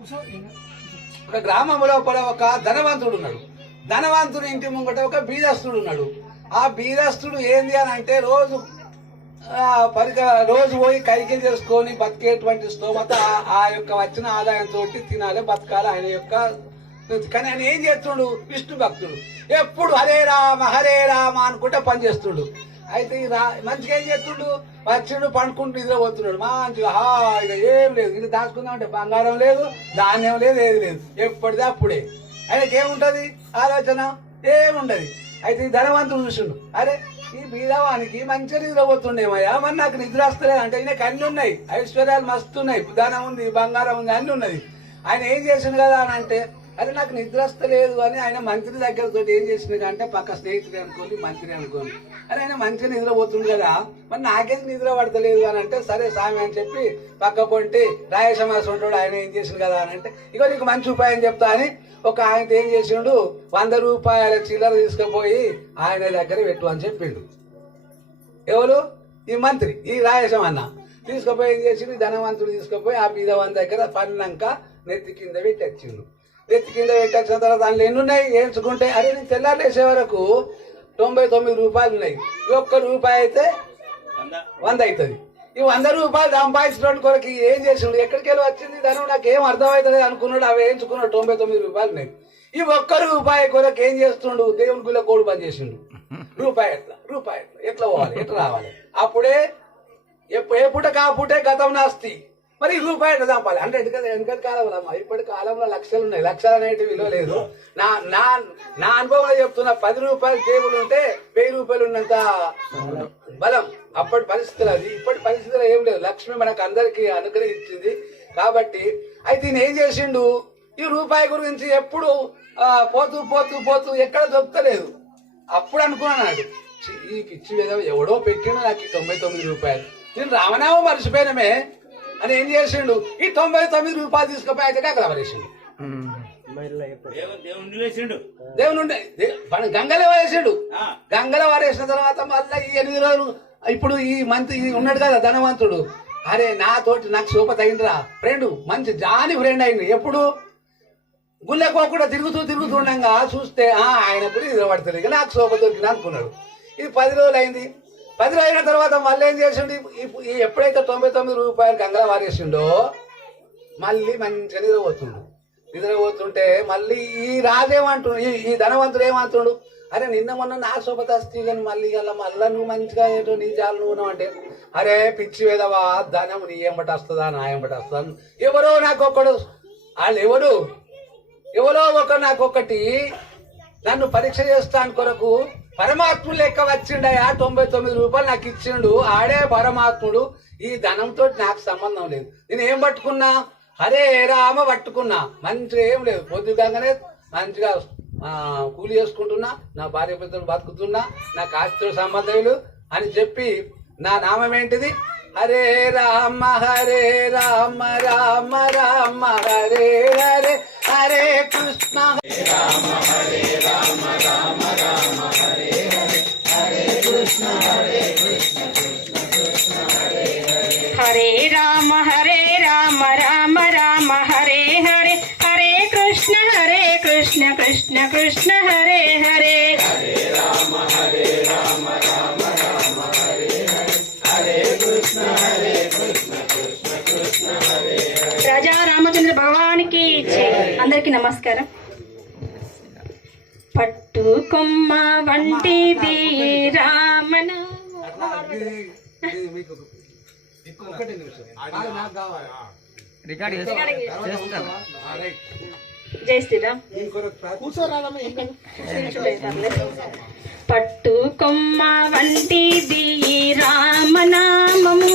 ఒక గ్రామం లోపల ఒక ధనవంతుడు ఉన్నాడు. ధనవంతుడు ఇంటి ముంగట ఒక బీదస్తుడు ఉన్నాడు. ఆ బీదస్తుడు ఏంది అని అంటే రోజు పరిక రోజు పోయి కైకిలు చేసుకొని బతికేటువంటి స్తోమత ఆ- యొక్క వచ్చిన ఆదాయంతో తినాలి బతకాలి ఆయన యొక్క కానీ ఆయన ఏం చేస్తుండు? విష్ణు భక్తుడు. ఎప్పుడు హరే రామ హరే రామ అనుకుంటే పని చేస్తుండు. అయితే మంచిగా ఏం చేస్తుండు? వచ్చిండు పండుకుంటూ నిద్ర పోతున్నాడు. మంచిగా హాయిగా ఏం లేదు. ఇది దాచుకుందాం అంటే బంగారం లేదు ధాన్యం లేదు ఏది లేదు. ఎప్పటిది అప్పుడే. ఆయనకి ఏముంటది? ఆలోచన? ఏముండదు. అయితే ఈ ధనవంతుడు చూసిండు. అరే ఈ బీదవానికి మంచిగా నిద్ర పోతుండేమయ్యా మరి నాకు నిద్ర వస్తలేదు అంటే ఈయనకి అన్ని ఉన్నాయి. ఐశ్వర్యాలు మస్తు ఉన్నాయి. ధనం ఉంది బంగారం ఉంది అన్ని ఉన్నది. ఆయన ఏం చేసిండు కదా అని అంటే అరే నాకు నిద్ర వస్తలేదు అని ఆయన మంత్రి దగ్గరతో ఏం చేసిండు అంటే పక్క స్నేహితుడు అనుకోని మంత్రి అనుకోని అరే ఆయన మంచిగా నిద్ర పోతుంది కదా. మరి నాకేం నిద్ర పడతలేదు అని అంటే సరే స్వామి అని చెప్పి పక్క పొంటి రాయసమాసం ఉంటాడు ఆయన ఏం చేసిండు కదా అని అంటే ఇగో నీకు మంచి ఉపాయం చెప్తా అని ఒక ఆయన ఏం చేసిండు వంద రూపాయల చిల్లర తీసుకుపోయి ఆయన దగ్గర పెట్టు అని చెప్పిండు. ఎవరు? ఈ మంత్రి ఈ రాయసం అన్న. తీసుకుపోయి ఏం చేసిండు? ధనవంతుడు తీసుకుపోయి ఆ బీదవాని దగ్గర పన్నాక నెత్తి కింద పెట్టి వచ్చిండు నెత్తి కింద పెట్టి వచ్చిన తర్వాత దాంట్లో ఎన్నున్నాయి? ఏంచుకుంటే అరే నేను తెల్లారేసే వరకు తొంభై తొమ్మిది రూపాయలు ఉన్నాయి. ఒక్క రూపాయి అయితే వంద అవుతుంది. ఈ వంద రూపాయలు సంపాదించడానికి కొరకు ఏం చేసిండు? ఎక్కడికి వెళ్ళి వచ్చింది? దాని నాకు ఏం అర్థమవుతుంది అనుకున్నాడు అవి వేయించుకున్నాడు తొంభై తొమ్మిది రూపాయలు ఉన్నాయి. ఈ ఒక్క రూపాయి కొరకు ఏం చేస్తుండు? దేవుని గుళ్ళ కోడి పని చేసిండు. రూపాయి ఎట్లా? రూపాయి ఎట్లా? ఎట్లా పోవాలి? ఎట్లా రావాలి? అప్పుడే ఎప్పు- ఏ పూట ఆ గతం నాస్తి. మరి రూపాయలు చంపాలి. అంటే ఎందుకంటే వెనకటి కాలంలో అమ్మా ఇప్పటి కాలంలో లక్షలు ఉన్నాయి లక్షలు అనేటి విలువ లేదు. నా నా నా అనుభవంలో చెప్తున్నా పది రూపాయలు టేబుల్ ఉంటే వెయ్యి రూపాయలు ఉన్నంత బలం. అప్పటి పరిస్థితులు అది. ఇప్పటి పరిస్థితులు ఏం లేదు. లక్ష్మి మనకు అందరికి అనుగ్రహించింది కాబట్టి. అయితే ఈయన ఏం చేసిండు? ఈ రూపాయి గురించి ఎప్పుడు పోతూ పోతూ పోతూ ఎక్కడ దొరుకుతలేదు. అప్పుడు అనుకున్నాడు. ఈ పిచ్చి మీద ఎవడో పెట్టిండు నాకు తొంభై తొమ్మిది రూపాయలు. నేను రామనామం మర్చిపోయినమే. అని ఏం చేసిండు? ఈ తొంభై తొమ్మిది రూపాయలు తీసుకుపోయి అయితే అక్కడ పడేసిండు. దేవుని వేసిండు మన గంగలో వారేసాడు ఆ. గంగలో వారేసిన తర్వాత మళ్ళీ ఈ ఎనిమిది రోజులు ఇప్పుడు ఈ మంత్ ఈ ఉన్నాడు కదా ధనవంతుడు. అరే నాతోటి నాకు సూప తగినరా ఫ్రెండ్ మంచి జాని ఫ్రెండ్ అయింది ఎప్పుడు? గుళ్ళకోకుండా తిరుగుతూ తిరుగుతూ ఉండగా చూస్తే ఆ ఆయన కూడా ఇది పడుతుంది నాకు సోప దొరికింది అనుకున్నాడు. ఇది పది రోజులు అయింది. పది రోజుల అయిన తర్వాత మళ్ళీ ఏం చేసిండు? ఈ- ఎప్పుడైతే తొంభై తొమ్మిది రూపాయలు గంగల వారేసిండో మళ్ళీ మంచిగా నిద్రపోతుండు. నిద్రపోతుంటే మళ్ళీ ఈ రాజేమంటుండు ఈ ఈ ధనవంతుడు ఏమంటుండు? అరే నిన్న మొన్న నా శుభతస్తి కానీ మళ్ళీ అలా మళ్ళీ నువ్వు మంచిగా ఏంటో నీ చాలు నువ్వు అంటే అరే పిచ్చి వేదవా ధనం నీ ఎంబటి వస్తుందా నా ఎంబటి వస్తుందా? ఎవరో నాకు ఒక్కడు వాళ్ళు ఎవరు ఎవరో ఒక నాకు ఒకటి నన్ను పరీక్ష చేస్తాను కొరకు పరమాత్ముడు లెక్క వచ్చిండయా తొంభై తొమ్మిది రూపాయలు నాకు ఇచ్చిండు. ఆడే పరమాత్ముడు ఈ ధనంతో నాకు సంబంధం లేదు. నేను ఏం పట్టుకున్నా? హరే రామ పట్టుకున్నా. మంచిగా ఏం లేదు. పొద్దుగానే మంచిగా కూలి చేసుకుంటున్నా. నా భార్య పిల్లలు బతుకుతున్నా. నాకు ఆస్తితో సంబంధం అని చెప్పి నా నామం ఏంటిది? హరే రామ హరే రామ రామ రామ హరే హరే హరే కృష్ణ. హరే కృష్ణ కృష్ణ కృష్ణ హరే హరే. రాజా రామచంద్ర భగవానికి. అందరికీ నమస్కారం. పట్టు కొమ్మ వంటిది రామన ఇది ఇది జై శ్రీరామ్ పట్టు కొమ్మ వంటిది రామనామము.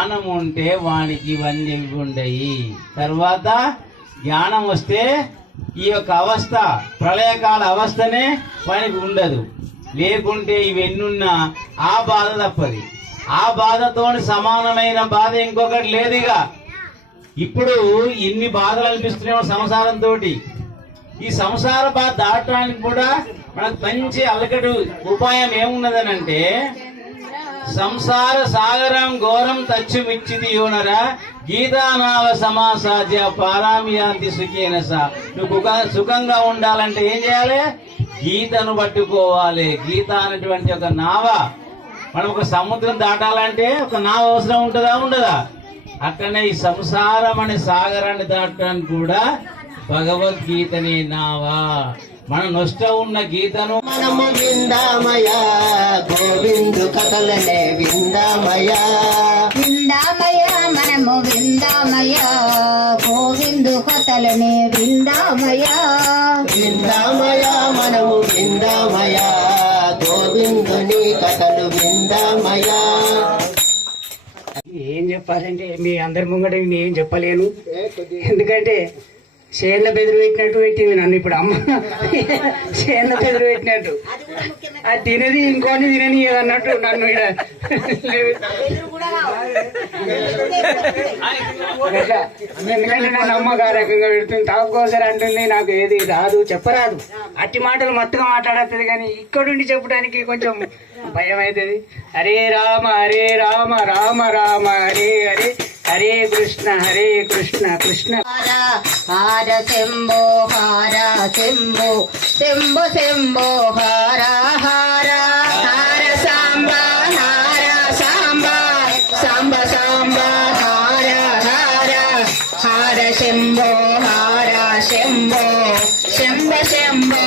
జ్ఞానం ఉంటే వానికి ఇవన్నీ ఉండయి తర్వాత జ్ఞానం వస్తే ఈ యొక్క అవస్థ ప్రళయకాల అవస్థనే వానికి ఉండదు. లేకుంటే ఇవన్నున్నా ఆ బాధ తప్పది. ఆ బాధతో సమానమైన బాధ ఇంకొకటి లేదుగా. ఇప్పుడు ఇన్ని బాధలు అనిపిస్తున్నాయి సంసారంతో ఈ సంసార బాధ దాటడానికి కూడా మనకు మంచి అలకడు ఉపాయం ఏమున్నదనంటే సంసార సాగరం ఘోరం తచ్చుమిచ్చిది యోనరా గీతానావ సమాసాధ్య పారామియాంతి సుఖేన సా. నువ్వు సుఖంగా ఉండాలంటే ఏం చేయాలి? గీతను పట్టుకోవాలి. గీత అనేటువంటి ఒక నావ. మనం ఒక సముద్రం దాటాలంటే ఒక నావ అవసరం ఉంటుందా ఉండదా? అట్లనే ఈ సంసారం అనే సాగరాన్ని దాటడానికి కూడా భగవద్గీతనే నావా. మన నొష్ట ఉన్న గీతను మనము విందామయ గోవిందు కథలనే విందామయ విందామయ మనము విందామయ గోవిందు కొతలనే విందామయ విందామయ మనము విందామయ గోవిందుని కథలు విందామయ ఏం చెప్పాలంటే మీ అందరి ముంగట నేను ఏం చెప్పలేను. ఎందుకంటే చేన్ల బెదిరి పెట్టినట్టు పెట్టింది నన్ను ఇప్పుడు అమ్మ. చేన్ల బెదిరి పెట్టినట్టు. అది తినది ఇంకోని తినని అన్నట్టు నన్ను? ఎందుకంటే నన్ను అమ్మ రకంగా పెడుతుంది. తాగుకోసారి అంటుంది నాకు ఏది రాదు చెప్పరాదు. అట్టి మాటలు మత్తుగా మాట్లాడుతుంది కానీ ఇక్కడుండి చెప్పడానికి కొంచెం భయం అవుతుంది హరే రామ హరే రామ రామ రామ హరే హరే హరే కృష్ణ హరే కృష్ణ కృష్ణ. హార శంభో హార శంభో శంభో శంభో హార హార. హార సాంబ హార సాంబ సాంబ సాంబ హార హార. హార శంభో హార శంభో శంభ శంభో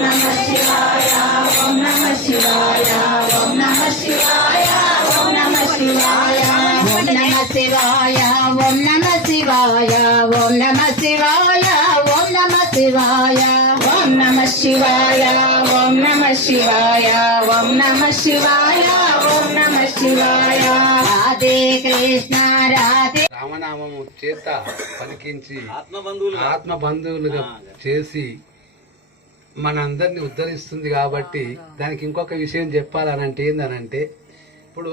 శివాయ ఓం నమ శివాయ ఓం నమ శివాయ ఓం నమ శివాయ ఓం నమ శివాయ ఓం నమ శివాయ ఓం నమ శివాయ ఓం నమ శివాయ రాధే కృష్ణ రాధే రామనామము చేత పలికించి ఆత్మ బంధువులుగా చేసి మనందరిని ఉద్ధరిస్తుంది కాబట్టి దానికి ఇంకొక విషయం చెప్పాలనంటే ఏందనంటే ఇప్పుడు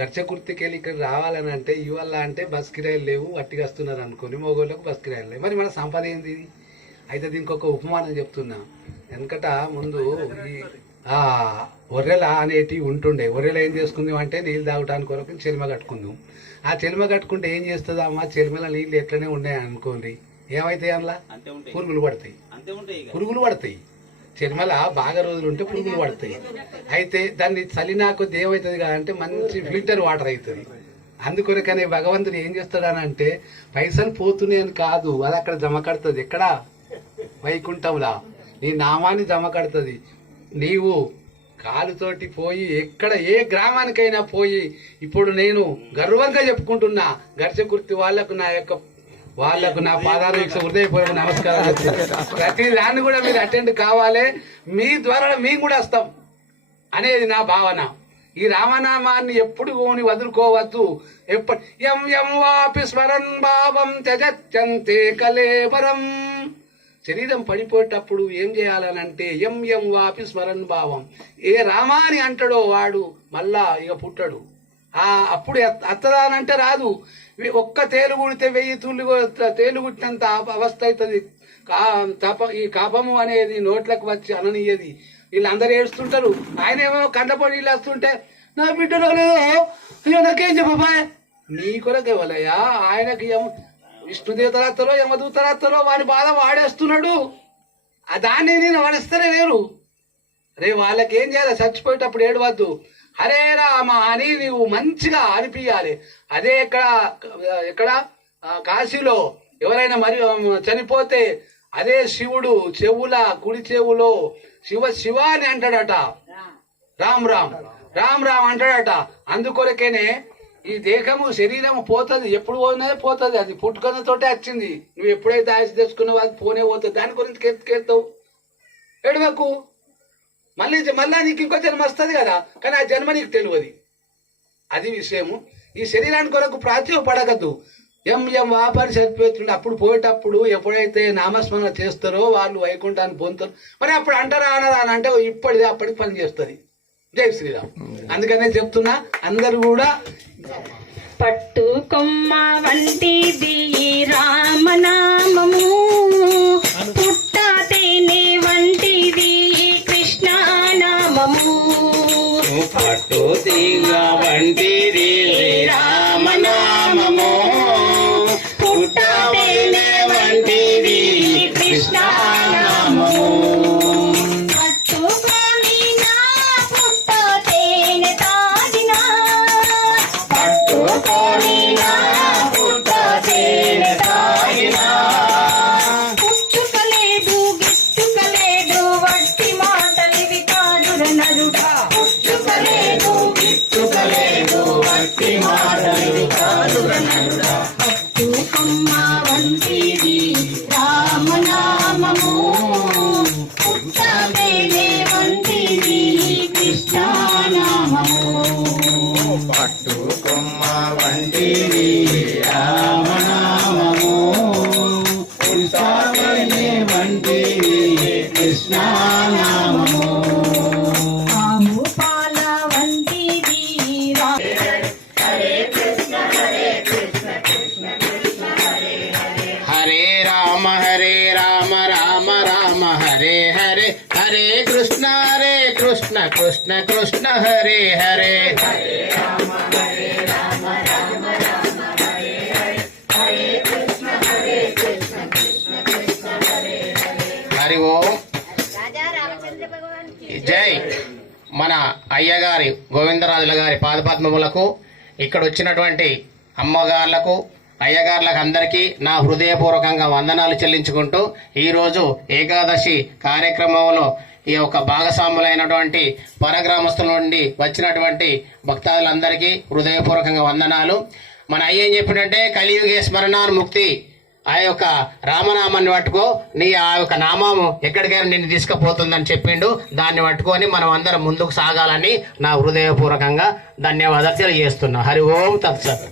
గర్చకుర్తికి వెళ్ళి ఇక్కడ రావాలని అంటే ఇవాళ అంటే బస్ కిరాయిలు లేవు వట్టిగా వస్తున్నారు అనుకోని మగోళ్ళకు బస్ కిరాయిలు లేవు. మరి మన సంపద ఏంది ఇది? అయితే దీనికి ఒక ఉపమానం చెప్తున్నా. వెనకట ముందు ఈ ఆ ఒర్రెల అనేటివి ఉంటుండే. ఒర్రెల ఏం చేసుకుందాం అంటే నీళ్ళు తాగటానికి కొరకు చెలిమ కట్టుకుందాం. ఆ చెలిమ కట్టుకుంటే ఏం చేస్తుంది అమ్మ? చెలిమల నీళ్ళు ఎట్లనే ఉన్నాయి అనుకోండి. ఏమైతాయి అందులో? పురుగులు పడతాయి. పురుగులు పడతాయి. చర్మల బాగా రోజులు ఉంటే పురుగులు పడతాయి. అయితే దాన్ని చలినాకు దేవవుతుంది అంటే మంచి ఫిల్టర్ వాటర్ అవుతుంది. అందుకొరకనే భగవంతుడు ఏం చేస్తాడనంటే పైసలు పోతున్నాయని కాదు అది అక్కడ జమ కడుతుంది. ఎక్కడ? వైకుంఠంలా. నీ నామాన్ని జమ కడుతుంది. నీవు కాలుతోటి పోయి ఎక్కడ ఏ గ్రామానికైనా పోయి ఇప్పుడు నేను గర్వంగా చెప్పుకుంటున్నా గర్చకుర్తి వాళ్ళకు నా యొక్క వాళ్ళకు నా పాదాలు హృదయపూర్వక నమస్కారం ప్రతి దాన్ని కూడా మీరు అటెండ్ కావాలి. మీ ద్వారా మేము కూడా వస్తాం అనేది నా భావన. ఈ రామనామాన్ని ఎప్పుడు కోని వదులుకోవద్దు. ఎప్పటి ఎం ఎం వాపి స్మరన్ భావం త్యజత్యంతే కలేవరం. శరీరం పడిపోయేటప్పుడు ఏం చేయాలనంటే ఎం ఎం వాపి స్మరన్ భావం. ఏ రామాని అంటాడో వాడు మళ్ళా ఇక పుట్టడు. ఆ అప్పుడు అత్తదానంటే రాదు. ఒక్క తేలు కుడితే వెయ్యి తుళ్ళు తేలు కుట్టినంత అవస్థ అవుతుంది. కా- తప ఈ కపము అనేది నోట్లకు వచ్చి అననీయది. వీళ్ళందరూ ఏడుస్తుంటారు. ఆయన ఏమో కండపడి వీళ్ళు వస్తుంటే నా బిడ్డలో లేదో. అయ్యో నాకేం చెప్పబాయ్ నీ కొరకు ఇవ్వలయ్యా ఆయనకి ఏమో విష్ణుదేవతలత్తలో యమదూతలత్తలో వాని బాధ వాడేస్తున్నాడు. ఆ దాన్ని నేను వాడిస్తేనే లేరు. రే వాళ్ళకి ఏం చేయాలి? చచ్చిపోయేటప్పుడు ఏడవద్దు. హరే రామ అని నీవు మంచిగా అనిపించాలి అదే ఇక్కడ ఇక్కడ కాశీలో ఎవరైనా మరి చనిపోతే అదే శివుడు చెవుల కుడి చెవులో శివ శివ అని అంటాడట రామ్ రామ్. రామ్ రామ్ అంటాడట. అందుకొరకేనే ఈ దేహము శరీరము పోతుంది. ఎప్పుడు పోయినదే పోతుంది. అది పుట్టుకతోటే వచ్చింది. నువ్వు ఎప్పుడైతే ఆశ తెచ్చుకున్నావు అది పోనే పోతుంది. దాని గురించి ఎత్తుకెళ్తావు ఎడవకు మళ్ళీ మళ్ళా నీకు ఇంకో జన్మ వస్తుంది కదా కానీ ఆ జన్మ నీకు తెలియదు. అది విషయము. ఈ శరీరానికి కొరకు ప్రాచుర్యపడగద్దు ఎం ఎం వాపరి చనిపోతుండే అప్పుడు పోయేటప్పుడు ఎప్పుడైతే నామస్మరణ చేస్తారో వాళ్ళు వైకుంఠాన్ని పొందుతారు. మరి అప్పుడు అంటారా అనరా అని అంటే ఇప్పటిదే అప్పటికి పని చేస్తుంది. జై శ్రీరామ్. అందుకనే చెప్తున్నా అందరూ కూడా పట్టు కొమ్మ వంటిది రామనామము. పట్టు పట్టుకొమ్మ వంటిది హరే రామ రామ రామ హరే హరే హరే కృష్ణ హరే కృష్ణ కృష్ణ కృష్ణ హరే హరే. హరి ఓం. జై మన అయ్యగారి గోవిందరాజుల గారి పాదపద్మములకు ఇక్కడ వచ్చినటువంటి అమ్మగారులకు అయ్యగారులకు అందరికీ నా హృదయపూర్వకంగా వందనాలు చెల్లించుకుంటూ ఈరోజు ఏకాదశి కార్యక్రమంలో ఈ యొక్క భాగస్వాములైనటువంటి పరగ్రామస్తుల నుండి వచ్చినటువంటి భక్తాదులందరికీ హృదయపూర్వకంగా వందనాలు. మన అయ్యేం చెప్పినట్టే కలియుగే స్మరణాన్ ముక్తి. ఆ యొక్క రామనామాన్ని పట్టుకో నీ ఆ యొక్క నామము ఎక్కడికైనా నిన్ను తీసుకుపోతుందని చెప్పిండు. దాన్ని పట్టుకొని మనం అందరం ముందుకు సాగాలని నా హృదయపూర్వకంగా ధన్యవాదాలు తెలియజేస్తున్నా. హరి ఓం తత్సత్.